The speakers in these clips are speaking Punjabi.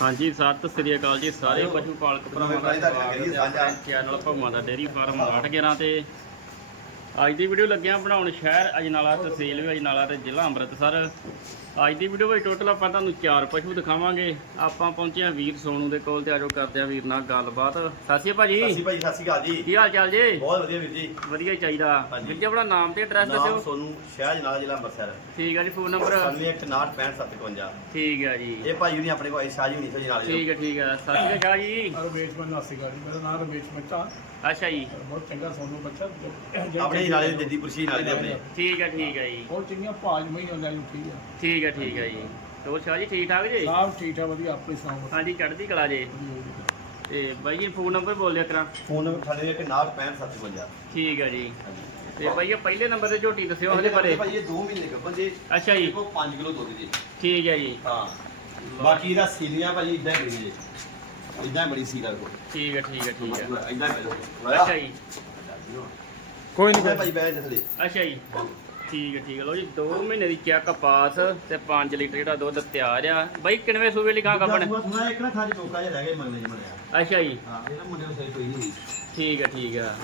ਹਾਂਜੀ ਸਤਿ ਸ੍ਰੀ ਅਕਾਲ ਜੀ ਸਾਰੇ ਪਸ਼ੂ ਪਾਲਕ ਭਰਾਵਾਂ ਦਾ ਸਾਂਝਾ। ਚੈਨਲ ਭਗਵਾਨ ਦਾ ਡੇਰੀ ਫਾਰਮ 811 ਤੇ। ਅੱਜ ਦੀ ਵੀਡੀਓ ਲੱਗਿਆ ਬਣਾਉਣ ਸ਼ਹਿਰ ਅਜਨਾਲਾ ਤਹਿਸੀਲ ਵੀ ਅਜਨਾਲਾ ਤੇ ਜ਼ਿਲ੍ਹਾ ਅੰਮ੍ਰਿਤਸਰ। ਅੱਜ ਦੀ ਵੀਡੀਓ ਵਿੱਚ ਟੋਟਲ ਆਪਾਂ ਤੁਹਾਨੂੰ ਚਾਰ ਪਸ਼ੂ ਦਿਖਾਵਾਂਗੇ। ਆਪਾਂ ਪਹੁੰਚੇ ਹਾਂ ਵੀਰ ਸੋਨੂ ਦੇ ਕੋਲ ਤੇ ਆਜੋ ਕਰਦੇ ਆ ਵੀਰ ਨਾਲ ਗੱਲਬਾਤ। ਸਤਿ ਭਾਜੀ। ਸਤਿ ਸ਼੍ਰੀ ਅਕਾਲ ਜੀ ਕੀ ਹਾਲ ਚਾਲ ਜੀ? ਬਹੁਤ ਵਧੀਆ ਵੀਰ ਜੀ। ਵਧੀਆ ਹੀ ਚਾਹੀਦਾ। ਹਾਂਜੀ। ਵੀਰ ਜੀ ਆਪਣਾ ਨਾਮ ਤੇ ਐਡਰੈਸ ਨਾਮ ਦੱਸਿਓ ਸੋਨੂੰ ਸ਼ਹਿਜ ਨਾਲ ਜ਼ਿਲ੍ਹਾ ਅੰਮ੍ਰਿਤਸਰ। ਠੀਕ ਹੈ ਜੀ ਫੋਨ ਨੰਬਰ 91696557 ਠੀਕ ਹੈ ਜੀ। ਇਹ ਭਾਈ ਜੀ ਆਪਣੇ ਕੋਲ ਸ਼ਾਹ ਜੀ ਨਹੀਂ ਸੋ ਨਾਲ ਠੀਕ ਹੈ ਠੀਕ ਹੈ ਸਤਿ ਸ਼੍ਰੀ ਅਕਾਲ ਜੀ ਰਮੇਸ਼ ਬੰਨਾ ਸੀਗਾ ਜੀ। ਮੇਰਾ ਨਾਮ ਰਮੇਸ਼ ਮੱਚਾ ਅੱਛਾ ਜੀ। ਬਹੁਤ ਚੰਗਾ ਸੋਨੂੰ ਬੱਚਾ ਆਪਣੇ ਹੀ ਨਾਲੇ ਜੱਦੀ ਪੁਰਸ਼ੀ ਨਾਲੇ ਦੇ ਆਪਣੇ। ਠੀਕ ਹੈ ਠੀਕ ਹੈ ਜੀ। ਬਹੁਤ ਚੰਗੀਆਂ ਭਾਜ ਮਈ ਹੁੰਦਾ ਜੀ ਠੀਕ ਆ ਠੀਕ ਹੈ ਠੀਕ ਹੈ ਜੀ। ਹੋਰ ਸ਼ਾਹ ਜੀ ਠੀਕ ਠਾਕ ਜੀ? ਸਭ ਠੀਕ ਠਾਕ ਵਧੀਆ ਆਪਣੀ ਸੁਣਾਓ ਹਾਂਜੀ ਚੜ੍ਹਦੀ ਕਲਾ ਜੀ। ਤੇ ਬਾਈ ਜੀ ਫੋਨ ਨੰਬਰ ਬੋਲਿਆ ਕਰਾਂ। ਫੋਨ ਨੰਬਰ 986557 ਠੀਕ ਹੈ ਜੀ। ਤੇ ਬਾਈ ਇਹ ਪਹਿਲੇ ਨੰਬਰ ਤੇ ਝੋਟੀ ਦੱਸਿਓ ਉਹਦੇ ਬਾਰੇ। ਭਾਈ ਇਹ 2 ਮਹੀਨੇ ਗੱਭਣ ਜੇ। ਅੱਛਾ ਜੀ। ਦੇਖੋ 5 ਕਿਲੋ ਦੁੱਧ ਦੀ ਠੀਕ ਹੈ ਜੀ। ਹਾਂ। ਬਾਕੀ ਇਹਦਾ ਸੀਲੀਆਂ ਭਾਜੀ ਇਦਾਂ ਹੀ ਬੜੀ ਜੇ। ਇਦਾਂ ਹੀ ਬੜੀ ਸੀਲਾ ਕੋ ਠੀਕ ਹੈ ਠੀਕ ਹੈ ਠੀਕ ਹੈ ਇਦਾਂ ਅੱਛਾ ਜੀ। ਕੋਈ ਨਹੀਂ ਭਾਈ ਬੈਠ ਜਥਲੇ ਅੱਛਾ ਜੀ। ਠੀਕ ਹੈ ਠੀਕ ਹੈ। ਲੋ ਜੀ 2 ਮਹੀਨੇ ਦੀ ਚੈੱਕ ਪਾਸ ਤੇ 5 ਲੀਟਰ ਜਿਹੜਾ ਦੁੱਧ ਤਿਆਰ ਆ। ਬਾਈ ਕਿੰਨਵੇਂ ਸੂਬੇ ਲਿਖਾ ਕੱਪਣ ਸੁਣਾ ਇੱਕ ਨਾ ਖਾਜ ਟੋਕਾ ਜਿਹਾ ਰਹਿ ਗਿਆ ਮੰਗਲੇ ਜਿਹਾ ਬਣਿਆ ਅੱਛਾ ਜੀ। ਹਾਂ ਇਹਦਾ ਮੁੰਡੇ ਨੂੰ ਸਹੀ ਕੋਈ ਨਹੀਂ ਠੀਕ ਹੈ ਠੀਕ ਹੈ।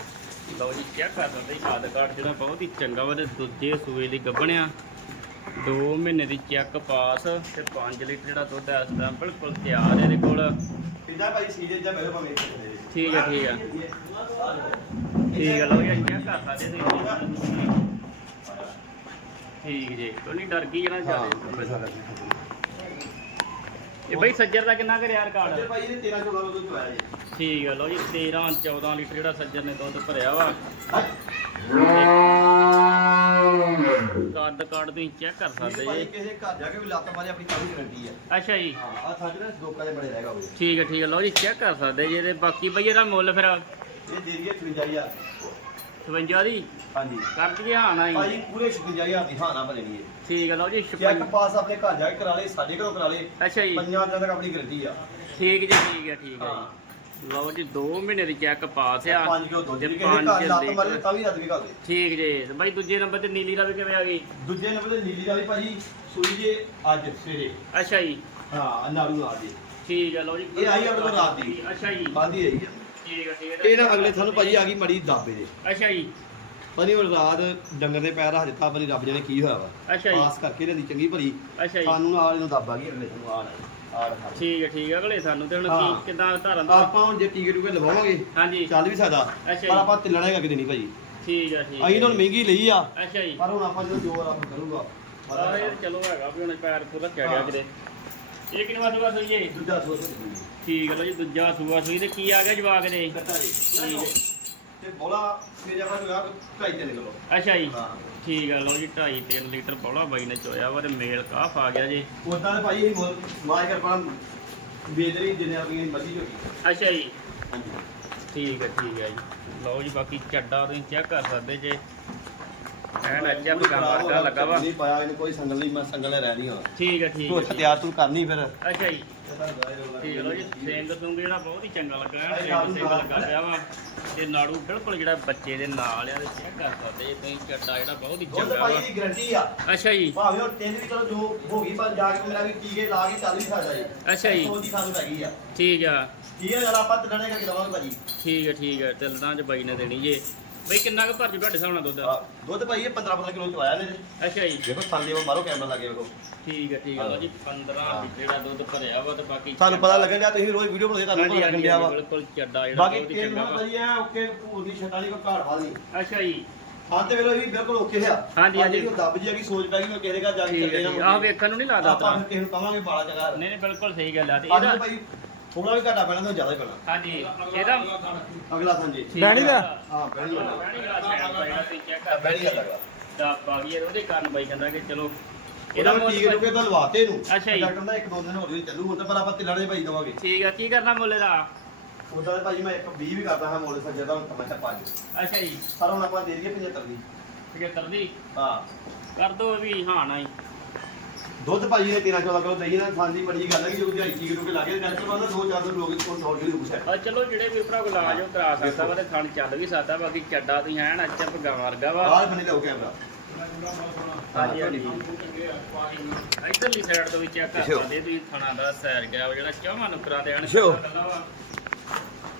ਲਓ ਜੀ ਚੈੱਕ ਕਰ ਸਕਦੇ ਖਾਦ ਕਾਰਡ ਜਿਹੜਾ ਬਹੁਤ ਹੀ ਚੰਗਾ ਵਾ ਤੇ ਦੂਜੇ ਸੂਏ ਲਈ ਗੱਭਣਿਆ। 2 ਮਹੀਨੇ ਦੀ ਚੈੱਕ ਪਾਸ ਤੇ 5 ਲੀਟਰ ਜਿਹੜਾ ਦੁੱਧ ਹੈ ਇਸ ਬਿਲਕੁਲ ਤਿਆਰ ਇਹਦੇ ਕੋਲ। ਇਦਾਂ ਭਾਈ ਸੀਰੀਅਸ ਜਿਹਾ ਬੈਠੋ ਭਾਵੇਂ। ਠੀਕ ਹੈ ਠੀਕ ਹੈ। ਠੀਕ ਹੈ ਲਓ ਜੀ ਚੈੱਕ ਕਰ ਸਕਦੇ ਤੁਸੀਂ ਠੀਕ ਜੀ ਕੋਈ ਨਹੀਂ ਡਰ ਗਈ ਜਣਾ ਹਾਂ ਚੱਲੇ ਇਹ ਬਈ ਸੱਜਰ ਦਾ ਕਿੰਨਾ ਕਰਿਆ ਰਿਕਾਰਡ ਭਾਈ ਇਹਨੇ 13 14 ਦੁੱਧ ਚੁਆਇਆ ਜੀ। ਠੀਕ ਹੈ ਲਓ ਜੀ 13 14 ਲੀਟਰ ਜਿਹੜਾ ਸੱਜਰ ਨੇ ਦੁੱਧ ਭਰਿਆ ਵਾ। ਕੱਦ ਕਾਰਡ ਤੁਸੀਂ ਚੈੱਕ ਕਰ ਸਕਦੇ ਜੀ। ਕਿਸੇ ਘਰ ਜਾ ਕੇ ਵੀ ਲੱਤ ਮਾਰੇ ਆਪਣੀ ਕਾਹਦੀ ਗਰੰਟੀ ਹੈ ਅੱਛਾ ਜੀ। ਹਾਂ ਆ ਸਾਡੇ ਨਾਲ ਲੋਕਾਂ ਦੇ ਬੜੇ ਰਹਿਗਾ ਹੋਵੇ ਠੀਕ ਹੈ ਠੀਕ ਹੈ ਲਓ ਜੀ ਚੈੱਕ ਕਰ ਸਕਦੇ ਜੀ। ਇਹਦੇ ਬਾਕੀ ਬਈ ਇਹਦਾ ਮੁੱਲ ਫਿਰ ਇਹ ਦੇ ਦਈਏ 55000 57 ਦੀ? ਹਾਂਜੀ। ਕਰ ਦਈਏ ਹਾਂ। ਨਾ ਭਾਈ ਜੀ ਪੂਰੇ 56000 ਦੀ ਹਾਂ ਨਾ ਬਣੇਗੀ ਇਹ ਠੀਕ ਹੈ ਲਓ ਜੀ ਚੈੱਕ 56 ਪਾਸ ਆਪਣੇ ਘਰ ਜਾ ਕੇ ਕਰਾ ਲੇ ਸਾਡੇ ਘਰੋਂ ਕਰਾ ਲੇ ਅੱਛਾ ਜੀ। ਪੰਜਾਂ ਦਿਨਾਂ ਤੱਕ ਆਪਣੀ ਗਰੰਟੀ ਆ। ਠੀਕ ਜੀ ਠੀਕ ਹੈ ਠੀਕ ਹੈ ਹਾਂ। ਜੀ ਲਓ ਜੀ 2 ਮਹੀਨੇ ਦੀ ਚੈੱਕ ਪਾਸ ਆ। 5 ਕਿਲੋ ਦੁੱਧ ਵੀ ਕਿਸੇ ਪੰਜ ਘਰ ਲੱਤ। ਮਾਰੇ ਤਾਂ ਵੀ ਰੱਦ ਵੀ ਕਰ ਦੇ। ਠੀਕ ਜੀ ਤੇ ਬਾਈ ਦੂਜੇ ਨੰਬਰ ਤੇ ਨੀਲੀ ਦਾ ਵੀ ਕਿਵੇਂ ਆ ਗਈ? ਦੂਜੇ ਨੰਬਰ ਤੇ ਨੀਲੀ ਦਾ ਵੀ ਭਾਜੀ ਸੂਈ ਜੇ ਅੱਜ ਸਵੇਰੇ। ਅੱਛਾ ਜੀ। ਹਾਂ ਨਾੜੂ ਆ ਦੀ। ਠੀਕ ਹੈ ਲਓ ਜੀ। ਇਹ ਆਈ ਆਪਣੇ ਕੋਲ ਰਾਤ ਦੀ। ਅੱਛਾ ਜੀ। ਬਾਂਦੀ ਆਈ ਆ। ਠੀਕ ਠੀਕ ਇਹ ਨਾ ਅਗਲੇ ਸਾਨੂੰ ਭਾਜੀ ਆ ਗਈ ਮੜੀ ਦਾਬੇ ਦੇ ਅੱਛਾ ਜੀ। ਪਤਾ ਉਹ ਰਾਤ ਡੰਗਰ ਦੇ ਪੈਰ ਰੱਖ ਦਿੱਤਾ ਪਤਾ ਰੱਬ ਜਾਣੇ ਕੀ ਹੋਇਆ ਵਾ। ਅੱਛਾ ਜੀ। ਪਾਸ ਕਰਕੇ ਇਹਦੀ ਚੰਗੀ ਭਰੀ ਅੱਛਾ ਜੀ। ਸਾਨੂੰ ਨਾਲ ਇਹਨੂੰ ਦੱਬ ਆ ਗਈ ਅਗਲੇ ਸਾਨੂੰ ਆੜ ਆੜ ਠੀਕ ਹੈ ਠੀਕ ਹੈ ਅਗਲੇ ਸਾਨੂੰ ਤੇ ਹੁਣ। ਕੀ ਕਿਦਾਂ ਧਾਰਨ ਦਾ? ਆਪਾਂ ਹੁਣ ਜੇ ਟੀਕੇ ਟੂਕੇ ਲਵਾਵਾਂਗੇ ਹਾਂਜੀ। ਚੱਲ ਵੀ ਸਕਦਾ। ਪਰ ਆਪਾਂ ਤਿੱਲਣਾ ਹੈਗਾ ਕਿਤੇ ਨਹੀਂ ਭਾਜੀ। ਠੀਕ ਹੈ ਠੀਕ ਅਸੀਂ ਤਾਂ ਹੁਣ ਮਹਿੰਗੀ ਲਈ ਆ। ਅੱਛਾ ਜੀ। ਪਰ ਹੁਣ ਆਪਾਂ ਜਦੋਂ ਜੋ ਰੱਬ ਕਰੂਗਾ। ਚਲੋ ਹੈਗਾ ਵੀ ਹੁਣ ਪੈਰ ਪੂਰਾ ਰੱਖਿਆ ਗਿਆ। ਕਿਤੇ। ਇਹ ਕਿੰਨੀ ਵਾਰ ਸੂਆ ਸੂਈ ਜੀ ਦੂਜਾ ਸੋਚ ਸੋਚ ਠੀਕ ਹੈ ਲਓ ਜੀ ਦੂਜਾ ਸੂਆ ਸੂਈ ਤੇ ਕੀ ਆ ਗਿਆ ਜਵਾਕ ਦੇ? ਕੱਟਾ ਜੀ। ਠੀਕ ਹੈ। ਤੇ ਬੋਲਾ ਮੇਰੇ ਆਪਾਂ ਨੂੰ ਆ ਢਾਈ ਤਿੰਨ ਕਿਲੋ। ਅੱਛਾ ਜੀ। ਹਾਂ। ਠੀਕ ਹੈ ਲਓ ਜੀ 2.5 3 ਲੀਟਰ ਬੌਲਾ ਬਾਈ ਨੇ ਚੋਇਆ ਵਾ ਤੇ ਮੇਲ ਕਾਫ ਆ ਗਿਆ ਜੀ। ਉਦਾਂ ਤਾਂ ਭਾਈ ਇਹ ਮੁੱਲ ਮਾਜ ਕਰ ਪਾ ਬੇਦਰੀ ਜਿੰਨੇ ਆਪਣੀ ਮਰਜ਼ੀ ਹੋਗੀ ਅੱਛਾ ਜੀ। ਹਾਂਜੀ। ਠੀਕ ਹੈ ਠੀਕ ਹੈ ਜੀ। ਲਓ ਜੀ ਬਾਕੀ ਚੱਡਾ ਤੁਸੀਂ ਚੈੱਕ ਕਰ ਸਕਦੇ ਜੇ। ਐਨ ਅੱਜਾ ਵੀ ਕੰਮ ਵਰਗਾ ਲੱਗਾ ਵਾ। ਨਹੀਂ ਪਾਇਆ ਇਹਨੂੰ ਕੋਈ ਸੰਗਲ ਨਹੀਂ ਮੈਂ ਸੰਗਲ ਰਹਿ ਨਹੀਂ ਹਾਂ। ਠੀਕ ਹੈ ਠੀਕ ਹੈ ਤਿਆਰ ਤੂੰ ਕਰਨੀ ਫਿਰ। ਅੱਛਾ ਜੀ। ਠੀਕ ਹੈ ਲਓ ਜੀ ਸਿੰਘ ਸੁੰਗ ਜਿਹੜਾ ਬਹੁਤ ਹੀ ਚੰਗਾ ਲੱਗਾ ਹੈ ਸਿੰਘ ਸਿੰਘ ਲੱਗਾ ਪਿਆ ਵਾ। ਤੇ ਨਾੜੂ ਬਿਲਕੁਲ ਜਿਹੜਾ ਬੱਚੇ ਦੇ ਨਾਲ ਆ ਤੇ ਚੈੱਕ ਕਰ ਸਕਦੇ ਜੇ ਤੁਸੀਂ ਚੱਡਾ ਜਿਹੜਾ ਬਹੁਤ ਹੀ ਦੁੱਧ ਚੰਗਾ ਭਾਈ ਵਾ। ਦੀ ਗਰੰਟੀ ਆ। ਅੱਛਾ ਜੀ। ਭਾਵੇਂ ਉਹ ਤਿੰਨ ਵੀ ਚਲੋ ਜੋ ਹੋ ਗਈ ਪਰ ਜਾ ਕੇ ਮੇਰਾ ਵੀ ਟੀਕੇ ਲਾ ਕੇ ਚੱਲ ਵੀ ਸਕਦਾ ਜੀ। ਅੱਛਾ ਜੀ। ਉਹਦੀ ਸਾਨੂੰ ਹੈਗੀ ਆ। ਠੀਕ ਆ। ਠੀਕ ਹੈ ਜਰਾ ਆਪਾਂ ਤਿੰਨੇ ਕਰਕੇ ਦਵਾਂਗੇ ਭਾਜੀ। ਠੀਕ ਹੈ ਠੀਕ ਹੈ ਤਿਲਦਾਂ ਚ ਬਾਈ ਨੇ ਦੇਣੀ ਜੇ। ਬਈ ਕਿੰਨਾ ਕੁ ਭਰ ਜੂ ਤੁਹਾਡੇ ਹਿਸਾਬ ਨਾਲ ਦੁੱਧ? ਦੁੱਧ ਭਾਈ ਇਹ 15 15 ਕਿਲੋ ਚਵਾਇਆ ਨੇ ਅੱਛਾ ਜੀ। ਦੇਖੋ ਥੱਲੇ ਉਹ ਮਾਰੋ ਕੈਮਰਾ ਲੱਗੇ ਵੇਖੋ। ਠੀਕ ਹੈ ਠੀਕ ਹੈ। ਜੀ 15 ਹਾਂ। ਜਿਹੜਾ ਦੁੱਧ ਭਰਿਆ ਵਾ ਤੇ ਬਾਕੀ ਤੁਹਾਨੂੰ ਪਤਾ ਲੱਗਣ ਡਿਆ ਤੁਸੀਂ ਰੋਜ਼ ਵੀਡੀਓ ਬਣਾਉਂਦੇ ਤੁਹਾਨੂੰ ਪਤਾ ਲੱਗਣ ਡਿਆ ਵਾ। ਬਿਲਕੁਲ ਚੱਡਾ ਜਿਹੜਾ ਬਾਕੀ ਬਹੁਤ ਤੇਲ ਚੰਗਾ ਨਾਲ ਵਾ। ਭਾਜੀ ਐ ਓਕੇ ਭੂਰ ਦੀ ਛਟਾਲੀ ਕੋ ਘਾੜ ਵਾਲੀ ਅੱਛਾ ਜੀ। ਹਾਂ ਤੇ ਵੇਲੋ ਵੀ ਬਿਲਕੁਲ ਓਕੇ ਆ। ਹਾਂਜੀ, ਹਾਂਜੀ। ਉਹ ਦੱਬ ਜੀ ਆ ਕਿ ਸੋਚਦਾ ਕਿ ਮੈਂ ਕਿਸੇ ਦੇ ਘਰ ਜਾ ਕੇ ਚੱਲੇ ਜੀ। ਨਾ ਆਹ ਵੇਖਣ ਨੂੰ ਨਹੀਂ ਲੱਗਦਾ ਆਪਾਂ ਕਿਸੇ ਨੂੰ ਕਹਾਂਗੇ ਬਾਲਾ ਜਗ੍ਹਾ। ਨਹੀਂ ਨਹੀਂ ਬਿਲਕੁਲ ਸਹੀ ਗੱਲ ਆ। ਤੇ ਇਹਦਾ ਭਾਈ ਥੋੜਾ ਵੀ ਘਾਟਾ ਪੈਣਾ ਤਾਂ ਜ਼ਿਆਦਾ ਹੀ ਪੈਣਾ। ਹਾਂਜੀ ਇਹਦਾ ਅਗਲਾ ਸੰਜੀ ਠੀਕ ਬੈਣੀ ਦਾ? ਹਾਂ ਬੈਣੀ ਵਾਲਾ ਬੈਣੀ ਦਾ ਸੈਂਪ ਆ ਜਿਹੜਾ ਤੁਸੀਂ ਚੈੱਕ ਕਰ ਬੈਣੀ ਵਾਲਾ। ਦਾ ਪਾ ਗਈ ਉਹਦੇ ਕਾਰਨ ਬਾਈ ਕਹਿੰਦਾ ਕਿ ਚਲੋ ਇਹਦਾ ਮੁੱਲ ਟੀਕੇ ਟੂਕੇ ਤਾਂ ਲਵਾਤੇ ਇਹਨੂੰ। ਅੱਛਾ ਜੀ। ਡਾਕਟਰ ਦਾ ਇੱਕ ਦੋ ਦਿਨ ਹੋ ਗਏ ਚੱਲੂ ਹੁਣ ਤਾਂ ਪਰ ਆਪਾਂ ਤਿਲਣੇ ਦੇ ਭਾਈ ਦਵਾਂਗੇ। ਠੀਕ ਆ ਕੀ ਕਰਨਾ ਮੁੱਲ ਦਾ ਉਹਦਾ ਭਾਜੀ ਮੈਂ ਇੱਕ 20 ਵੀ ਕਰਦਾ ਹਾਂ ਮੋਲ ਸੱਜਾ ਦਾ ਹੁਣ ਮੈਂ ਪੰਜ। ਅੱਛਾ ਜੀ। ਪਰ ਹੁਣ ਆਪਾਂ ਦੇ ਦਈਏ 75 ਦੀ। 75 ਦੀ? ਹਾਂ। ਕਰ ਦੋ ਵੀ ਹਾਂ ਨਾ ਹੀ ਦੁੱਧ ਭਾਜੀ ਨੇ 13 14 ਕਿਲੋ ਦਹੀਂ ਨਾ ਖਾਂਦੀ ਬੜੀ ਗੱਲ ਹੈ ਕਿ ਜੋ ਦਿਹਾੜੀ ਟੀਕੇ ਟੂਕੇ ਲਾਗੇ ਡਾਕਟਰ ਬੰਦਾ ਦੋ ਚਾਰ ਦਿਨ ਲੋਕ ਕੋਲ ਦੌੜ ਕੇ ਪੁੱਛਿਆ ਆ ਚਲੋ ਜਿਹੜੇ ਵੀਰ ਭਰਾ ਕੋਲ ਇਲਾਜ ਉਹ ਕਰਾ ਸਕਦਾ ਵਾ ਤੇ ਖਾਣ ਚੱਲ ਵੀ ਸਕਦਾ ਬਾਕੀ ਚੱਡਾ ਤੁਸੀਂ ਐਨ ਅੱਛਾ ਗਾਂ ਵਰਗਾ ਵਾ ਆਹ ਬਣੇ ਲਓ ਕੈਮਰਾ ਹਾਂਜੀ ਹਾਂਜੀ ਇਧਰਲੀ ਸਾਈਡ ਤੋਂ ਵੀ ਚੈੱਕ ਕਰ। ਸਕਦੇ ਤੁਸੀਂ ਥਣਾ ਦਾ ਸੈਰ ਗਿਆ ਵਾ ਜਿਹੜਾ ਚੌਵਾਂ ਨੁਕਰਾਂ ਦੇ ਹਨ ਪਿੱਛੇ ਹੋ।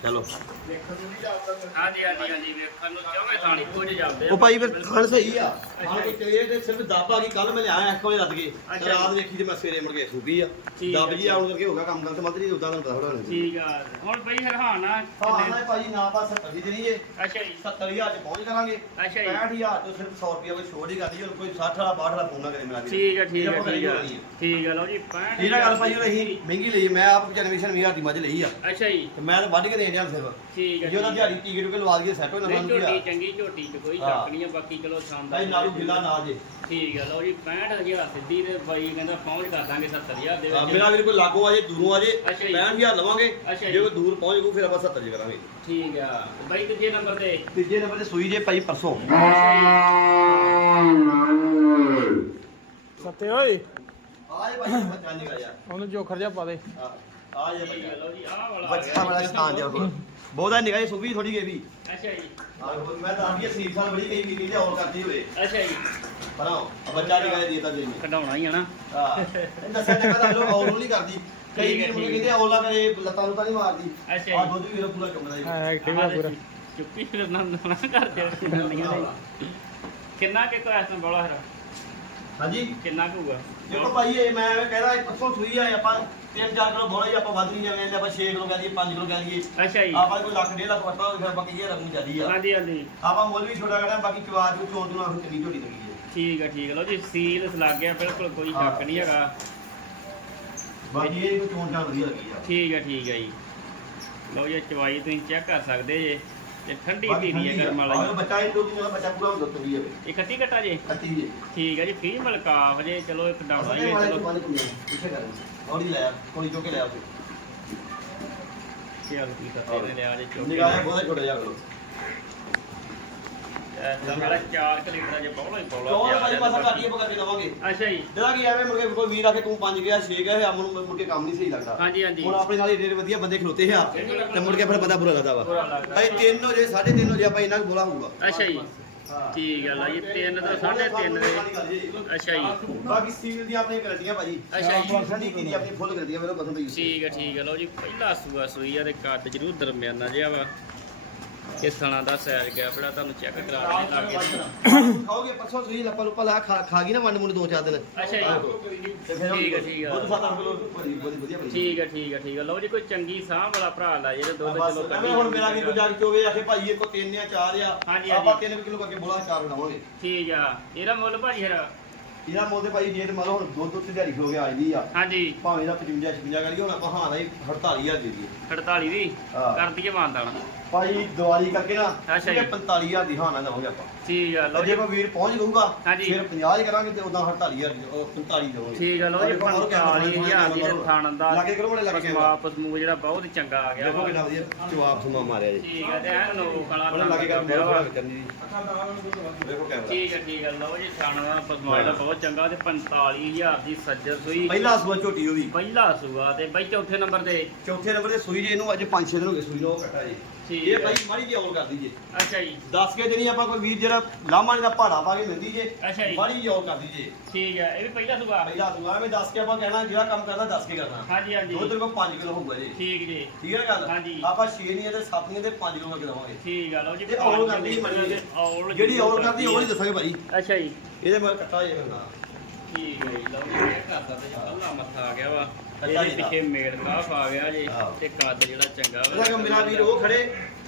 ਚਲੋ। ਦੇਖਣ ਨੂੰ ਨਹੀਂ ਜਾਂਦਾ ਹਾਂਜੀ ਹਾਂਜੀ ਹਾਂਜੀ ਵੇਖਣ ਨੂੰ ਚੌਵੇਂ ਥਾਣੀ ਕੁਝ ਜਾਂਦੇ। ਉਹ ਭਾਈ ਫਿਰ ਖਾਣ ਸਹੀ ਆ। ਖਾਣ ਕੋਈ ਤੇਰੇ ਤੇ ਸਿਰਫ ਦੱਬ ਆ ਗਈ ਕੱਲ ਮੈਂ ਲਿਆਇਆ ਇੱਕ ਵਜੇ ਲੱਦ ਕੇ ਅੱਛਾ। ਰਾਤ ਵੇਖੀ ਤੇ ਮੈਂ ਸਵੇਰੇ ਮੁੜ ਕੇ ਸੂਬੀ ਆ। ਠੀਕ ਦੱਬ ਹੈ, ਜੀ ਆਉਣ ਕਰਕੇ ਹੋ ਗਿਆ ਕੰਮ ਕਰਨ ਤੇ ਮੰਤਰੀ ਉਦਾਂ ਤੁਹਾਨੂੰ ਪਤਾ ਹੋਣਾ ਠੀਕ ਆ ਹੁਣ ਬਈ ਹਰਹਾਨ ਆ ਹਾਂ ਨਾ ਭਾਈ ਨਾ ਬਸ 70 ਦੀ ਦੇਣੀ ਜੇ ਅੱਛਾ ਜੀ। 70000 ਚ ਪਹੁੰਚ ਕਰਾਂਗੇ। ਅੱਛਾ ਜੀ। 65000 ਤੋਂ ਸਿਰਫ 100 ਰੁਪਏ ਕੋਈ ਛੋੜ ਹੀ ਕਰਦੀ ਜੇ ਕੋਈ 60 ਵਾਲਾ 62 ਵਾਲਾ ਫੋਨ ਨਾ ਕਰੇ ਮੇਰਾ ਵੀਰ। ਠੀਕ ਆ ਠੀਕ ਆ ਆਪਾਂ ਠੀਕ ਆ। ਕਰੀ ਹੋਣੀ ਠੀਕ ਆ ਲਓ ਜੀ 65 ਇਹ ਨਾ ਗੱਲ ਭਾਈ ਉਹ ਅਸੀਂ ਮਹਿੰਗੀ ਲਈ ਮੈਂ ਆਪ 95 ਹਜ਼ਾਰ ਦੀ ਮੱਝ ਲਈ ਆ। ਅੱਛਾ ਜੀ। ਤੇ ਮੈਂ ਤਾਂ ਵੱਢ ਕੇ ਦੇ ਦਿਆਂ ਸਿਰਫ ਠੀਕ ਆ ਜੇ ਉਹਦਾ। ਦਿਹਾੜੀ ਟਿਕਟ ਕੇ ਲਵਾ ਦਈਏ ਸੈੱਟ ਹੋ ਨਹੀਂ ਜਾਂਦਾ ਝੋਟੀ ਹੁੰਦਾ ਚੰਗੀ ਝੋਟੀ ਚ ਕੋਈ ਹਾਂ। ਸ਼ੱਕ ਨਹੀਂ ਆ ਬਾਕੀ ਚਲੋ ਸ਼ਾਨਦਾਰ ਭਾਈ ਨਾਲੂ ਗਿੱਲਾ ਨਾ ਜੇ। ਠੀਕ ਆ ਲਓ ਜੀ 65000 ਸਿੱਧੀ ਤੇ ਬਾਈ ਕਹਿੰਦਾ ਪਹੁੰਚ ਕਰ ਦਾਂਗੇ 70000 ਦੇ ਹਾਂ, ਵਿੱਚ। ਮੇਰਾ ਵੀਰ ਕੋਈ ਲਾਗੋ ਆ ਜੇ ਦੂਰੋਂ ਆ ਜੇ ਅੱਛਾ ਜੀ। 65000 ਲਵਾਂਗੇ। ਜੀ। ਜੇ। ਕੋਈ ਦੂਰ ਪਹੁੰਚ ਜੂ ਫਿਰ ਆਪਾਂ 70 ਜੀ ਕਰਾਂਗੇ। ਠੀਕ ਆ ਬਾਈ ਤੀਜੇ ਨੰਬਰ ਤੇ। ਤੀਜੇ ਨੰਬਰ ਤੇ ਸੂਈ ਜੇ ਭਾਈ ਪਰਸੋਂ। ਸੱਤੇ ਓਏ। ਆ ਜੇ ਭਾਈ ਬੱਚਾ ਨਿਕਾ ਯਾਰ ਉਹਨੂੰ ਜੋਖਰ ਜਾ ਪਾ ਦੇ। ਆ ਆ ਜੇ ਭਾਈ ਠੀਕ ਆ ਲਓ ਜੀ ਆਹ ਵਾਲਾ ਆ ਬੱਚਾ ਗਿਆ ਬੜਾ ਜੀ। ਸਥਾਨ ਜਾ ਬਹੁਤਾ ਨਿਕਾ ਜੇ ਸੂਬੀ ਥੋੜੀ ਜਿਹੀ ਵੀ। ਅੱਛਾ ਜੀ। ਆ ਮੈਂ ਤਾਂ ਆਂਦੀ ਸੀਰ ਸਾਲ ਬੜੀ ਕਈ ਮੀਟਿੰਗ ਤੇ ਔਰ ਕਰਦੀ ਹੋਵੇ। ਅੱਛਾ ਜੀ। ਪਰਾਂ ਬੱਚਾ ਨਿਕਾ ਜੇ ਦੇਤਾ ਜੇ ਕਢਾਉਣਾ ਹੀ ਆ ਨਾ। ਹਾਂ। ਇਹ ਦੱਸਿਆ ਚੱਕਾ ਤਾਂ ਲੋਕ ਔਰ ਨੂੰ ਨਹੀਂ ਕਰਦੀ। ਕਈ ਠੀਕ ਹੈ, ਵੀਰ ਮੁੰਡੇ ਠੀਕ ਹੈ। ਕਹਿੰਦੇ ਔਲਾ ਕਰੇ ਲੱਤਾਂ ਨੂੰ ਤਾਂ ਨਹੀਂ ਮਾਰਦੀ। ਅੱਛਾ ਆ ਜੀ ਦੁੱਧ ਵੀ ਇਹਦਾ ਪੂਰਾ ਚੁੰਮਦਾ ਜੀ। ਐਕਟਿਵ ਆਹ ਤੇ ਚੁੱਪੀ ਫਿਰਨਾ ਨਾ ਕਰਦੇ ਕਿੰਨਾ ਕਿ ਕੋਈ ਐਸਾ ਬੋਲਾ ਹਰਾ ਹਾਂਜੀ? ਕਿੰਨਾ ਕੁ ਹੋਊਗਾ? ਦੇਖੋ ਭਾਈ ਇਹ ਮੈਂ ਕਹਿੰਦਾ ਇਹ ਪਰਸੋਂ ਸੂਈ ਆ ਆਪਾਂ 3-4 ਕਿਲੋ ਬੋਲਾ ਹੀ ਆਪਾਂ ਵੱਧ ਨਹੀਂ ਜਾਵੇਂ ਆਪਾਂ 6 ਕਿਲੋ ਕਹਿ ਦਈਏ 5 ਕਿਲੋ ਕਹਿ ਦਈਏ। ਅੱਛਾ ਜੀ। ਆਪਾਂ ਕੋਈ ਲੱਖ ਡੇਢ ਲੱਖ ਵਟਾ ਹੋਵੇ ਫਿਰ ਆਪਾਂ ਕਹੀਏ ਰਕਮ ਜਿਆਦੀ ਆ। ਹਾਂਜੀ ਹਾਂਜੀ। ਆਪਾਂ ਮੁੱਲ ਵੀ ਛੋਟਾ ਕਰਨਾ ਬਾਕੀ ਚਵਾਜ ਨੂੰ ਚੋਣ ਤੋਂ ਚੰਗੀ ਝੋਟੀ ਲੱਗੀ ਹੈ। ਠੀਕ ਆ ਠੀਕ ਆ। ਲਓ ਜੀ ਸੀਲ ਲੱਗ ਗਿਆ ਬਿਲਕੁਲ ਕੋਈ ਸ਼ੱਕ। ਨਹੀਂ ਹੈਗਾ। ਬਾਕੀ ਇਹ ਚੋਣ ਚਾਣ ਵਧੀਆ ਲੱਗੀ ਆ। ਠੀਕ ਆ ਠੀਕ ਆ ਜੀ। ਲਓ ਜੀ ਚਵਾਈ ਤੁਸੀਂ ਚੈੱਕ ਕਰ ਸਕਦੇ ਜੇ। ਤੇ ਠੰਡੀ ਧੀਰੀ ਹੈ। ਗਰਮ ਆਹ ਵਾਲਾ ਬੱਚਾ ਇਹ ਦੁੱਧ ਜਿਹੜਾ ਬੱਚਾ ਪੂਰਾ ਦੁੱਧ ਵੀ ਹੈ ਇਹ ਖੱਟੀ ਕੱਟਾ ਜੇ? ਕੱਤੀ ਜੀ। ਠੀਕ ਆ ਜੀ ਫੀਮੇਲ ਕਾਫ ਜੇ ਚਲੋ ਇੱਕ ਡਾਉਣਾ ਹੀ ਹੈ ਚਲੋ। ਪਿੱਛੇ ਕਰ ਔੜੀ ਲੈ ਕੋਈ ਚੋ ਕੇ ਲੈ ਆਓ ਚੱਲ ਕੀ ਕਰਦੇ ਨੇ ਲਿਆ ਜੇ ਚੋਕੇ ਨਿਗਾਹ ਬਹੁਤ ਛੋਟਾ ਜਿਹਾ ਕਰੋ ਮੇਰਾ 4 ਲੀਟਰ ਜੇ ਬੌਲਾ ਹੀ ਬੌਲਾ। ਚੌਲ ਪਿਆ ਭਾਈ ਜਾਂਦਾ ਪਾਸਾ ਬਾਕੀ। ਕਾਟੀਏ ਪਕਾ ਕੇ ਲਵਾਂਗੇ ਅੱਛਾ ਜੀ। ਜਿਹੜਾ ਕਿ ਐਵੇਂ ਮੁੜ ਕੇ ਕੋਈ ਵੀਰ ਆ ਕੇ ਤੂੰ ਪੰਜ ਗਿਆ ਛੇ ਗਿਆ ਅਮਨ ਨੂੰ ਮੁੜ ਕੇ ਕੰਮ ਨਹੀਂ ਸਹੀ ਲੱਗਦਾ। ਹਾਂਜੀ ਹਾਂਜੀ। ਹੁਣ ਆਪਣੇ ਨਾਲ ਏਡੇ ਵਧੀਆ ਬੰਦੇ ਖਲੋਤੇ ਆ ਤੇ ਮੁੜ ਕੇ ਫਿਰ ਬੰਦਾ ਬੁਰਾ ਲੱਗਦਾ ਬੁਰਾ ਵਾ ਲੱਗਦਾ। ਭਾਈ ਤਿੰਨ ਹੋ ਜੇ ਸਾਢੇ ਤਿੰਨ ਹੋ ਜੇ ਆਪਾਂ ਇੰਨਾ ਕੁ ਬੋਲਾ ਹੋਊਗਾ। ਅੱਛਾ ਜੀ। ਹਾਂ ਠੀਕ ਗੱਲ ਆ ਜੀ 3 ਤੋਂ 3.5 ਦੇ ਅੱਛਾ ਜੀ। ਬਾਕੀ ਸੀਲ ਦੀਆਂ ਆਪਣੀਆਂ ਗਰੰਟੀਆਂ ਭਾਜੀ। ਅੱਛਾ ਜੀ। ਠੰਡੀ ਕੀ ਦੀ ਆਪਣੀ ਫੁੱਲ ਗਰੰਟੀਆਂ ਮੈਨੂੰ ਪਸੰਦ ਪਈ ਠੀਕ ਹੈ ਠੀਕ ਹੈ ਲਓ ਜੀ ਪਹਿਲਾ ਸੂਆ ਸੂਈ ਆ ਤੇ ਕੱਦ ਜਰੂਰ ਦਰਮਿਆਨਾ ਜਿਹਾ ਵਾ। ਇਹ ਸਣਾ ਦਾ ਸੈਰ ਗਿਆ ਬੜਾ ਤੁਹਾਨੂੰ ਚੈੱਕ ਕਰਾ ਦੇਣੇ ਲੱਗੇ। ਖਾਓਗੇ ਪਰਸੋਂ ਸੂਈ ਲੱਪਾ ਲੁੱਪਾ ਲਾ ਖਾ ਖਾ ਗਈ ਨਾ ਵੰਡ ਮੁੰਡ ਦੋ ਚਾਰ ਦਿਨ? ਅੱਛਾ ਜੀ। ਠੀਕ ਹੈ, ਠੀਕ ਹੈ। ਦੁੱਧ ਅੱਠ ਕਿਲੋ ਭਰੀ ਵਧੀਆ ਠੀਕ ਹੈ ਠੀਕ ਹੈ ਠੀਕ ਹੈ ਲਓ ਜੀ ਕੋਈ ਚੰਗੀ ਸਾਹ ਵਾਲਾ ਭਰਾ ਲਾ ਜਿਹੜੇ ਦੁੱਧ ਚਲੋ ਐਵੇਂ ਹੁਣ ਮੇਰਾ ਵੀ ਕੇ ਚੋਵੇ ਆਖੇ ਭਾਈ ਇਹ ਕੋ ਤਿੰਨ ਆ ਚਾਰ ਆ। ਹਾਂਜੀ, ਆਪਾਂ। ਤਿੰਨ ਕਿਲੋ ਕਰਕੇ ਬੋਲਾ ਚਾਰ ਬਣਾਵਾਂਗੇ। ਠੀਕ ਆ। ਇਹਦਾ ਮੁੱਲ ਭਾਜੀ ਫਿਰ? ਇਹਦਾ ਮੁੱਲ ਤੇ ਭਾਈ ਜੇ ਮੰਨ ਲਓ ਹੁਣ ਦੁੱਧ ਉੱਤੇ ਦਿਹਾੜੀ ਖਲੋ ਗਿਆ ਅੱਜ ਦੀ ਆ ਹਾਂਜੀ। ਭਾਵੇਂ ਦਾ 55 56 ਕਰੀਏ ਹੁਣ ਆਪਾਂ ਹਾਂ ਦਾ ਹੀ 48000 ਦੇ ਦਈਏ। 48 ਦੀ? ਹਾਂ। ਕਰ ਦਈਏ ਮਾਨਦਾਨ ਭਾਈ ਦੀਵਾਲੀ ਕਰਕੇ ਨਾ ਅੱਛਾ ਜੀ। ਇਹ 45000 ਦੀ ਹਾਂ ਨਾ ਦਵਾਂਗੇ ਆਪਾਂ। ਠੀਕ ਆ ਲਓ ਜੇ ਜੀ ਕੋਈ ਵੀਰ ਪਹੁੰਚ ਜਾਊਗਾ ਹਾਂਜੀ। ਫਿਰ 50 ਹੀ ਕਰਾਂਗੇ ਤੇ ਉਦਾਂ 48000 ਦੀ ਉਹ 45 ਦੇਵਾਂਗੇ। ਠੀਕ ਆ ਲਓ ਜੀ 45000 ਦੀ ਥਾਣ ਦਾ ਲਾਗੇ ਕਰੋ ਬੜੇ ਲੱਗੇ ਪਸਮਾ ਪਸਮੂ ਜਿਹੜਾ ਬਹੁਤ ਚੰਗਾ ਆ ਗਿਆ। ਦੇਖੋ ਵਾ। ਕਿੰਨਾ ਵਧੀਆ ਜਵਾਬ ਸੁਮਾ ਮਾਰਿਆ ਜੀ। ਠੀਕ ਹੈ ਤੇ ਐਨ ਨੋਕ ਵਾਲਾ ਉਹਨੇ ਲਾਗੇ ਕਰ ਪਿਆ ਵਾ। ਕਰਨੀ ਜੀ ਦੇਖੋ ਕੈਮਰਾ। ਠੀਕ ਹੈ ਠੀਕ ਹੈ ਲਓ ਜੀ ਥਾਣਾ ਦਾ ਪਸਮਾ ਜਿਹੜਾ ਬਹੁਤ ਚੰਗਾ ਤੇ 45000 ਦੀ ਸੱਜਰ ਸੂਈ। ਪਹਿਲਾ ਸੂਆ ਝੋਟੀ ਪਹਿਲਾ ਸੂਆ ਤੇ ਬਾਈ ਚੌਥੇ ਨੰਬਰ ਤੇ। ਚੌਥੇ ਨੰਬਰ ਤੇ ਸੂਈ ਜੇ ਇਹਨੂੰ ਅੱਜ 5-6 ਦਿਨ ਹੋ ਗਏ ਸੂਈ ਨੂੰ ਉਹ ਕੱਟਾ ਜੀ। ਠੀਕ ਇਹ। ਭਾਈ ਮਾੜੀ ਜਿਹੀ ਔਰ ਕਰਦੀ ਜੇ ਅੱਛਾ ਜੀ। ਦੱਸ ਕੇ ਦੇਣੀ ਆਪਾਂ ਕੋਈ ਵੀਰ ਜਿਹੜਾ ਲਾਮਾ ਦਾ ਪਹਾੜਾ ਪਾ ਕੇ ਮਿਲਦੀ ਜੇ ਅੱਛਾ ਜੀ। ਮਾੜੀ ਜਿਹੀ ਔਰ ਕਰਦੀ ਜੇ ਠੀਕ ਹੈ ਇਹ ਵੀ ਪਹਿਲਾ ਸੂਆ ਪਹਿਲਾ ਸੂਆ ਐਵੇਂ ਦੱਸ ਕੇ ਆਪਾਂ ਕਹਿਣਾ ਜਿਹੜਾ ਕੰਮ ਕਰਦਾ ਦੱਸ ਕੇ ਕਰਨਾ। ਹਾਂਜੀ ਹਾਂਜੀ। ਦੁੱਧ ਕੋ 5 ਕਿਲੋ ਹੋਊਗਾ ਜੀ। ਠੀਕ ਜੀ। ਠੀਕ ਹੈ ਗੱਲ? ਹਾਂਜੀ। ਆਪਾਂ 6 ਨਹੀਂ ਤੇ 7 ਨਹੀਂ ਤੇ 5 ਕਿਲੋ ਕਰਕੇ ਦਵਾਂਗੇ। ਠੀਕ ਆ ਲਓ ਜੀ ਔਲ ਕਰਦੀ ਮੜੀ ਜਿਹੜੀ ਔਰ ਕਰਦੀ ਉਹ ਨਹੀਂ ਦੱਸਾਂਗੇ ਭਾਈ। ਅੱਛਾ ਜੀ। ਇਹਦੇ ਮਗਰ ਕੱਟਾ ਜੇ ਬੰਦਾ। ਠੀਕ ਹੈ ਜੀ ਲਓ ਜੀ ਇਹ ਕਰਦਾ ਤੇ ਕੱਲਾ ਮੱਥਾ ਆ ਗਿਆ ਵਾ। ਇਹਦੇ ਪਿੱਛੇ ਕਾਫ ਆ ਗਿਆ ਜੀ। ਤੇ ਕੱਦ ਜਿਹੜਾ ਚੰਗਾ ਕਿ ਮੇਰਾ ਵੀਰ ਉਹ ਖੜੇ।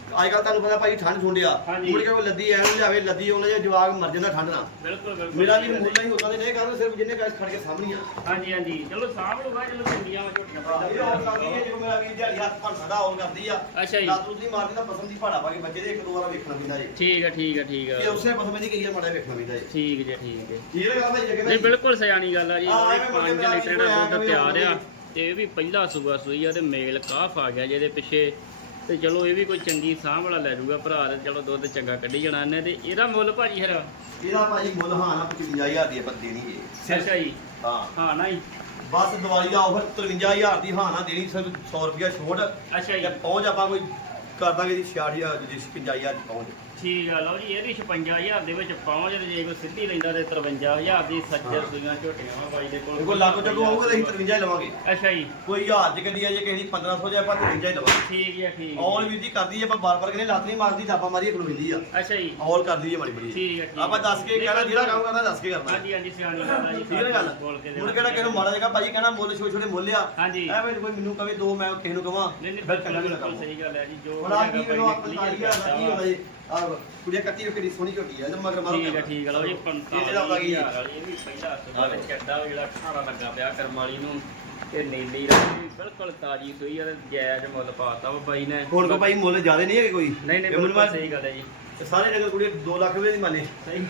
ਅੱਜ ਕੱਲ ਤੁਹਾਨੂੰ ਪਤਾ ਭਾਈ ਠੰਡ ਠੁੰਡਿਆ। ਹਾਂਜੀ। ਮੁੜ ਕੇ ਕੋਈ ਲੱਦੀ ਐ ਨੂੰ ਲਿਆਵੇ ਲੱਦੀ ਉਹਨਾਂ ਦੇ ਜਵਾਗ ਮਰ ਜਾਂਦਾ ਠੰਡ ਨਾਲ। ਬਿਲਕੁਲ ਬਿਲਕੁਲ। ਮੇਰਾ ਵੀ ਮੁੱਲਾ ਹੀ ਹੁੰਦਾ ਤੇ ਨਹੀਂ ਕਰਦਾ ਸਿਰਫ ਜਿੰਨੇ ਗਾਇਸ ਖੜ ਕੇ ਸਾਹਮਣੀ ਆ। ਹਾਂਜੀ ਹਾਂਜੀ। ਚਲੋ ਸਾਂਭ ਲੂਗਾ ਚਲੋ ਚੰਗੀਆਂ ਵਾ ਝੋਟੀਆਂ ਇਹ ਔਰ ਕਰਦੀ ਹੈ ਮੇਰਾ ਵੀਰ ਦਿਹਾੜੀ ਹੱਥ ਭੰਨ ਸਕਦਾ ਔਰ ਕਰਦੀ ਆ। ਅੱਛਾ ਜੀ। ਦਾਦੂ ਦੀ ਮਾਰਦੀ ਦਾ ਪਸੰਦ ਦੀ ਪਹਾੜਾ ਪਾ ਕੇ ਬੱਚੇ ਦੇ ਇੱਕ ਦੋ ਵਾਰ ਵੇਖਣਾ ਪੈਂਦਾ ਜੀ। ਠੀਕ ਹੈ ਠੀਕ ਹੈ ਠੀਕ ਤੇ ਹੈ ਉਸੇ ਪਸੰਦ ਦੀ ਕਈ ਵਾਰ ਮਾੜਾ ਵੇਖਣਾ ਪੈਂਦਾ ਜੀ। ਠੀਕ ਜੇ ਠੀਕ ਹੈ ਠੀਕ ਹੈ ਗੱਲ ਭਾਈ ਜੱਗੇ ਨਹੀਂ ਬਿਲਕੁਲ ਸਿਆਣੀ ਗੱਲ ਆ ਜੀ। ਹਾਂ, ਇਹ ਐਵੇਂ 5 ਬੰਦੇ ਲੀਟਰ ਦਾ ਐਵੇਂ ਦੁੱਧ ਤਿਆਰ ਆ। ਤੇ ਇਹ ਵੀ ਪਹਿਲਾ ਸੂਆ ਸੂਈ ਆ ਤੇ ਮੇਲ ਕਾਫ ਆ ਗਿਆ ਜਿਹਦੇ ਪਿੱਛੇ ਤੇ ਚਲੋ ਇਹ ਵੀ ਕੋਈ ਚੰਗੀ ਸਾਂਭ ਵਾਲਾ ਲੈ ਜਾਊਗਾ ਭਰਾ ਤੇ ਚਲੋ ਦੁੱਧ ਚੰਗਾ ਕੱਢੀ ਜਾਣਾ ਇਹਨੇ ਤੇ ਇਹਦਾ ਮੁੱਲ ਭਾਜੀ ਫਿਰ? ਇਹਦਾ ਭਾਈ ਮੁੱਲ ਹਾਂ ਨਾ 55000 ਦੀ ਆਪਾਂ ਦੇਣੀ ਹੈ ਅੱਛਾ ਜੀ। ਹਾਂ। ਹਾਂ ਨਾ ਜੀ। ਬਸ ਦੀਵਾਲੀ ਦਾ ਆਫਰ 53000 ਦੀ ਹਾਂ ਨਾ ਦੇਣੀ ਸਿਰਫ 100 ਰੁਪਿਆ ਛੋੜ ਅੱਛਾ ਜੀ। ਤੇ ਪਹੁੰਚ ਆਪਾਂ ਕੋਈ ਕਰ ਦਾਂਗੇ ਜੀ 66000 ਦੀ 55000 ਦੀ ਪਹੁੰਚ। ਠੀਕ ਆ ਲਓ ਜੀ ਇਹਦੀ 56000 ਦੇ ਵਿੱਚ ਪਾਵਾਂਗੇ ਤੇ ਜੇ ਕੋਈ ਸਿੱਧੀ ਲੈਂਦਾ ਤੇ 53000 ਦੀ ਸੱਜਰ ਸੂਈਆਂ ਝੋਟੀਆਂ ਵਾ ਬਾਈ ਦੇ ਕੋਲ। ਦੇਖੋ ਲੱਗ ਚੱਲੂ ਆਊਗਾ ਤਾਂ ਅਸੀਂ 53 ਹੀ ਲਵਾਂਗੇ। ਅੱਛਾ ਜੀ। ਕੋਈ ਹਜ਼ਾਰ ਚ ਗੱਡੀ ਆ ਜੇ ਕਿਸੇ ਦੀ 1500 ਜੇ ਆਪਾਂ 53 ਹੀ ਲਵਾਂਗੇ। ਠੀਕ ਹੈ ਠੀਕ ਔਲ ਹੈ ਵੀਰ ਜੀ ਕਰਦੀ ਹੈ ਆਪਾਂ ਬਾਰ ਬਾਰ ਕਹਿੰਦੇ ਲੱਤ ਨਹੀਂ ਮਾਰਦੀ ਥਾਪਾ ਮਾਰੀਏ ਖਲੋਈਦੀ ਆ। ਅੱਛਾ ਜੀ। ਔਲ ਕਰਦੀ ਹੈ ਮਾੜੀ ਬੜੀ ਠੀਕ ਠੀਕ ਆਪਾਂ। ਦੱਸ ਕੇ ਕਹਿਣਾ ਜਿਹੜਾ ਕੰਮ ਕਰਨਾ ਦੱਸ ਕੇ ਕਰਨਾ। ਹਾਂਜੀ ਹਾਂਜੀ ਸਿਆਣੀ ਗੱਲ ਆ ਜੀ ਠੀਕ ਹੈ ਗੱਲ? ਬੋਲ ਕੇ ਹੁਣ ਕਿਹੜਾ ਕਿਸੇ ਨੂੰ ਮਾੜਾ ਜਗਾ ਭਾਜੀ ਕਹਿਣਾ ਮੁੱਲ ਛੋਟੇ ਛੋਟੇ ਮੁੱਲ ਆ। ਹਾਂਜੀ। ਐਵੇਂ ਕੋਈ ਮੈਨੂੰ ਕਵੇ ਦੋ ਮੈਂ ਕਿਸੇ ਨੂੰ ਕਵਾਂ ਨਹੀਂ ਨਹੀਂ ਫਿਰ ਬਿਲਕੁਲ ਨਹੀਂ ਬਿਲਕੁਲ ਲੱਗਾ ਸਹੀ ਗੱਲ ਹੈ ਜੀ ਜੋ ਹੁਣ ਆ ਕੀ ਮੈਨੂੰ ਬਾਈ ਆਪ ਨੇ ਤਾਲੀ clear ਆ ਕੀ ਹੋਣਾ ਜੀ ਆ ਕੁੜੀਆਂ ਕੱਟੀ ਹੋਈ ਕਿਹੜੀ ਸੋਹਣੀ ਝੋਟੀ ਆ ਜਦ ਮਗਰ ਮਾਰੋ ਠੀਕ ਹੈ ਠੀਕ ਹੈ ਲਓ ਜੀ ਇਹਦੇ ਦਾ ਪਤਾ ਕੀ ਆ? 45000 ਵਾਲੀ ਇਹ ਵੀ ਪਹਿਲਾ ਸੁਭਾ ਵਿੱਚ ਚੱਡਾ ਜਿਹੜਾ ਖਾਣਾ ਲੱਗਾ ਪਿਆ ਕਰਮ ਵਾਲੀ ਨੂੰ। ਤੇ ਨੀਲੀ ਰੰਗ ਦੀ ਬਿਲਕੁਲ ਤਾਜੀ ਸੂਈ ਆ ਤੇ ਜਾਇਜ਼ ਮੁੱਲ ਪਾਤਾ ਉਹ ਬਾਈ ਨੇ। ਹੁਣ ਕੋ ਭਾਈ ਮੁੱਲ ਜ਼ਿਆਦਾ ਨਹੀਂ ਹੈਗੇ ਕੋਈ। ਨਹੀਂ ਨਹੀਂ ਇਹ ਮੈਨੂੰ ਬਿਲਕੁਲ ਸਹੀ ਗੱਲ ਹੈ ਜੀ। ਤੇ ਸਾਰੇ ਜਗ੍ਹਾ ਕੁੜੀ 2 ਲੱਖ ਰੁਪਏ ਦੀ ਮੰਨੇ। ਸਹੀ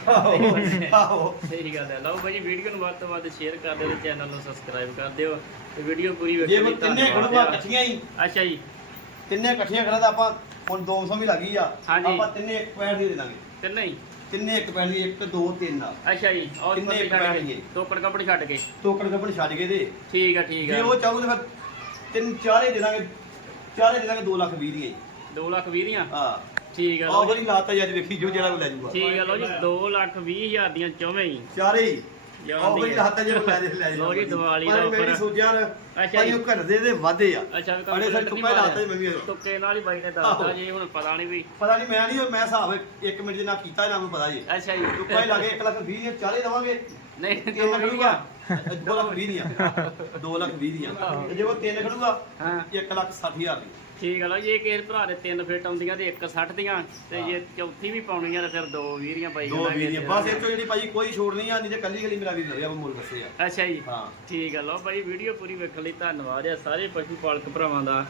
ਆਹੋ ਸਹੀ ਗੱਲ ਹੈ। ਲਓ ਭਾਈ ਵੀਡੀਓ ਨੂੰ ਵੱਧ ਤੋਂ ਵੱਧ ਸ਼ੇਅਰ ਕਰ ਦਿਓ ਤੇ ਚੈਨਲ ਨੂੰ ਸਬਸਕ੍ਰਾਈਬ ਕਰ ਦਿਓ। ਤੇ ਵੀਡੀਓ ਪੂਰੀ ਵੇਖੋ ਜੀ ਤਿੰਨੇ। ਇਕੱਠੀਆਂ ਹੀ। ਅੱਛਾ ਜੀ। ਤਿੰਨੇ ਇਕੱਠੀਆਂ ਖੜਾ ਤਾਂ ਆਪਾਂ ਹੁਣ 200 ਵੀ ਲੱਗੀ ਆ। ਹਾਂਜੀ। ਆਪਾਂ ਤਿੰਨੇ ਇੱਕ ਪੈਰ ਦੀ ਦੇ ਦਾਂਗੇ। ਤਿੰਨੇ ਹੀ? ਤਿੰਨੇ ਇੱਕ ਪੈਰ ਦੀ 1 2 3 ਆ। ਅੱਛਾ ਜੀ ਔਰ ਕਿੰਨੇ ਕਿੰਨੇ ਛੱਡ ਪੈਣਗੇ? ਕੇ ਕੱਪੜ ਛੱਡ ਕੇ। ਟੋਕਣ ਕੱਪਣ ਛੱਡ ਕੇ ਦੇ। ਠੀਕ ਆ ਠੀਕ ਜੇ ਆ ਉਹ ਚਾਹੂ ਤਾਂ ਫਿਰ ਤਿੰਨ ਚਾਰੇ ਦੇ ਦਾਂਗੇ ਚਾਰੇ ਦੇ ਦਾਂਗੇ 2 ਲੱਖ 20 ਦੀਆਂ 2 ਲੱਖ 20 ਦੀਆਂ? ਹਾਂ। ਠੀਕ ਆ ਆਹ ਲਓ ਜੀ। ਵਾਲੀ ਲਾਤਾ ਜਦ ਵੇਖੀ ਜੋ ਜਿਹੜਾ ਕੋ ਲੈ ਜਾਊਗਾ ਠੀਕ ਆ ਲਓ ਜੀ 2 ਲੱਖ 20 ਹਜ਼ਾਰ ਦੀਆਂ ਚੌਵੇਂ ਹੀ। ਚਾਰੇ ਹੀ। ਜੇ ਲੈ ਜੇ ਲੈ ਜੀ, ਦੀਵਾਲੀ ਦਾ ਮੇਰੀ offer। ਸੋਚਿਆ ਨਾ ਅੱਛਾ ਭਾਈ ਜੀ। ਉਹ ਘਰ ਦੇ ਦੇ ਵਾਧੇ ਆ। ਅੱਛਾ ਵੀ ਅੜੇ ਸਰ ਨਹੀਂ ਟੁੱਪਾ ਹੀ ਲਾਤਾ ਜੀ ਮੈਂ ਵੀ ਤੁੱਕੇ ਨਾਲ ਹੀ ਬਾਈ ਨੇ ਦੱਸਦਾ ਆਹੋ। ਜੀ ਹੁਣ ਪਤਾ ਨਹੀਂ ਵੀ। ਪਤਾ ਨਹੀਂ ਮੈਂ ਨਹੀਂ ਮੈਂ ਹਿਸਾਬ ਇੱਕ ਮਿੰਟ ਦੇ ਨਾਲ ਕੀਤਾ ਨਾ ਮੈਨੂੰ ਪਤਾ ਜੀ। ਅੱਛਾ ਜੀ। ਟੁੱਪਾ ਹੀ ਲਾਗੇ 1 ਲੱਖ 20 ਦੀਆਂ ਚਾਰੇ ਦਵਾਂਗੇ। ਨਹੀਂ ਦੋ ਖੜੂਗਾ 2 ਲੱਖ 20 ਦੀਆਂ। 2 ਲੱਖ 20 ਦੀਆਂ। ਤੇ ਜੇ ਉਹ ਤਿੰਨ ਖੜੂਗਾ ਹਾਂ। 1 ਲੱਖ 60 ਹਜ਼ਾਰ ਦੀ। ਠੀਕ ਆ ਲਓ ਜੀ ਭਰਾ ਦੇ ਤਿੰਨ ਫਿੱਟ ਆਉਂਦੀਆਂ ਤੇ ਇੱਕ 60 ਦੀਆਂ ਤੇ ਜੇ ਚੌਥੀ ਵੀ ਪਾਉਣੀ ਆ ਤੇ ਫਿਰ ਦੋ 20 ਦੀਆਂ ਪਾਈ ਦੋ ਜਾਵਾਂਗੇ। ਵੀਹ ਦੀਆਂ। ਬਸ ਇਹ ਚੋਂ ਜਿਹੜੀ ਭਾਜੀ ਕੋਈ ਛੋੜ ਨਹੀਂ ਆਂਦੀ ਤੇ ਕੱਲੀ ਕੱਲੀ ਮੇਰਾ ਵੀਰ ਲਵੇ ਆਪਾਂ ਮੁੱਲ ਦੱਸੇ ਆ। ਅੱਛਾ ਜੀ। ਹਾਂ। ਠੀਕ ਆ ਲਓ ਭਾਈ ਵੀਡੀਓ ਪੂਰੀ ਵੇਖਣ ਲਈ ਧੰਨਵਾਦ ਆ ਸਾਰੇ ਪਸ਼ੂ ਪਾਲਕ ਭਰਾਵਾਂ ਦਾ।